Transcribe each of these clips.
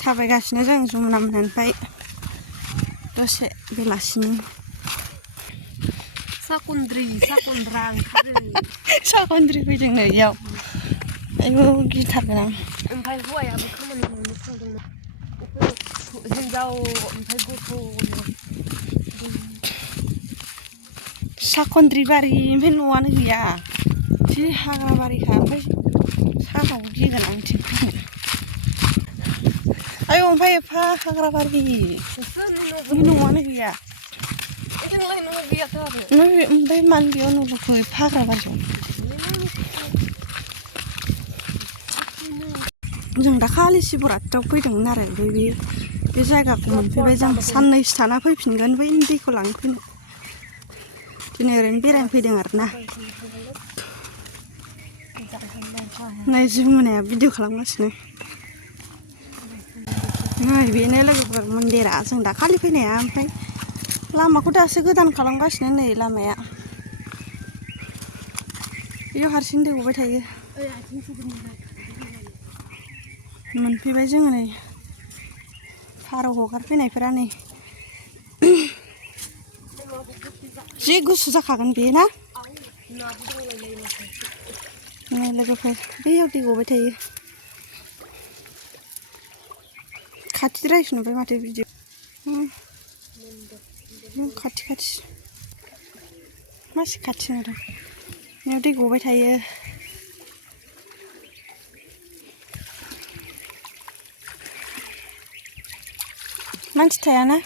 थाबायगासिनो जों जमुना मोननिफ्राय दसे बेलासिनि साखन्द्रा ओंखारो साखन्द्रि फैदों नै इयाव आयौ गिथारगोन आं ओमफ्राय हौवायाबो खामानि मावनो थांदोंमोन हिनजाव ओमफ्राय गथ' साखन्द्रि बारि ओमफ्राय न'आनो गैया जि हाग्रा बारिखा ओमफ्राय सानाव गिगोन आं थिं फैनो आयौ ओमफ्राय एफा हाग्रा बारि न'आनो गैया जोंलाय न'आव गैयाथ' आरो ओमफ्राय मानो बेयाव न' लुखो एफा हाग्रा बारियाव जों दाखालि शिबरात्रियाव फैदोंमोन आरो ओमफ्राय बे जायगाखौ मोनफैबाय जों साननैसो थाना फैफिनगोन बै दैखौ लांफैनो दिनै ओरैनो बेरायनो फैदों आरोना नै जमुनाया भिडिअ खालामगासिनो नै बेनो लोगोफोर मन्दिरा जों दाखालि फैनाया ओमफ्राय लामाखौ दासो गोदान खालामगासिनो नै लामाया बेयाव हारसिं दै गबाय थायो मोनफैबाय जोङो नै फारौ हगारफैनायफोरा नै जि गुसु जाखागोन बे ना लोगोफोर बैयाव दै गबाय थायो खाथिद्रायसो नुबाय माथो बिदि खाथि मासि खाथि नुदों बेयाव दै गबाय थायो मानसि थायाना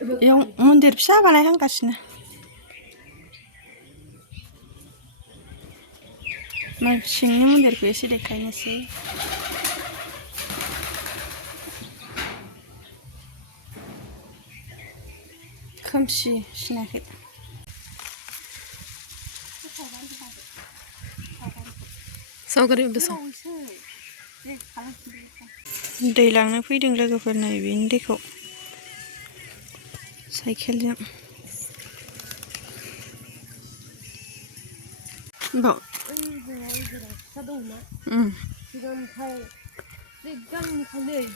बेयाव मन्दिर फिसा बानायहांगासिनो सिंनि मन्दिरखौ एसे देखायनोसै खोमसि सिनाखै सावगारि दै लांनो फैदों लोगोफोर नै बेनि दैखौ साइकेलजों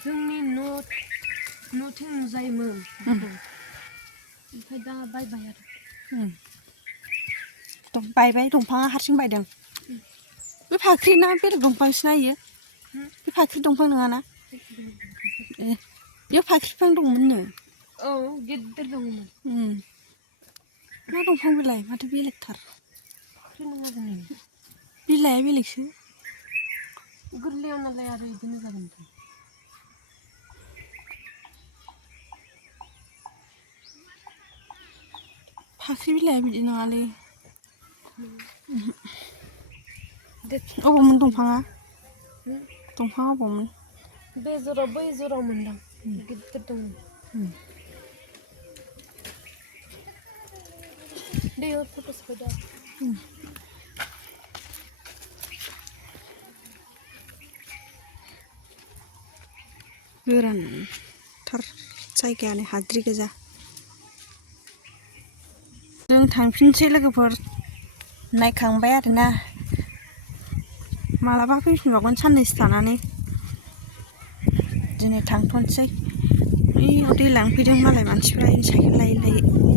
जोंनि न'थिं नुजायोमोन ओमफ्राय दा बायबाय आरो बायबाय दंफाङा हारसिं बायदों बे फाख्रि ना बेलेग दंफांसो नायो बे फाख्रि दंफां नङाना बेयाव फाख्रि बिफां दंमोननो औ गिदिर दंमोन मा दंफां बिलाइ माथो बेलेगथार बिलाइआ बेलेगसो गोरलैयाव नालाय आरो बिदिनो जागोन फाख्रि बिलाइआ बिदि नङालै अबावमोन दंफाङा अबावमोन बे जराव बै जराव मोनदां गिदिर दं दैयाव फट' साफायदा गोरानथार जायगायानो हाद्रि गोजा जों थांफिनसै लोगोफोर नायखांबाय आरोना मालाबा फैफिनबावगोन साननैसो थानानै दिनै थांथ'नोसै बैयाव दै लांफैदों मालाय मानसिफ्रा साइकेल लायै